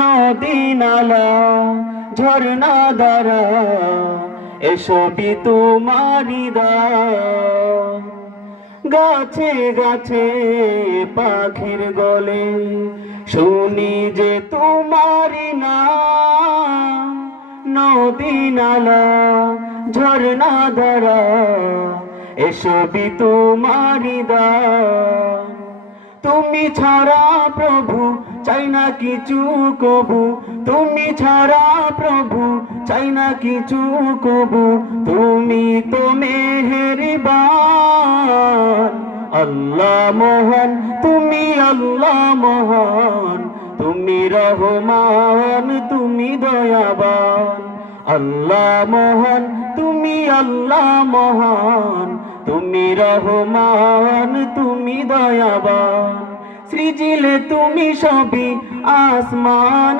নদী নালা ঝর্ণা দ্বারা এসবই তোমারি দান। গাছে গাছে পাখির গলে শুনি যে তোমারি নাম। নদী নালা ঝর্ণা দ্বারা এসবই তোমারি দান। তুমি ছাড়া প্রভু চাই না কিছু কবু, তুমি ছাড়া প্রভু চাই না কিছু কবু। তুমি তো মেহেরবান, আল্লাহ মহান, তুমি আল্লাহ মহান, তুমি রহমান, তুমি দয়াবান। আল্লাহ মহান, তুমি আল্লাহ মহান, তুমি রহমান, তুমি দয়াবান। সৃজিলে তুমি সবই আসমান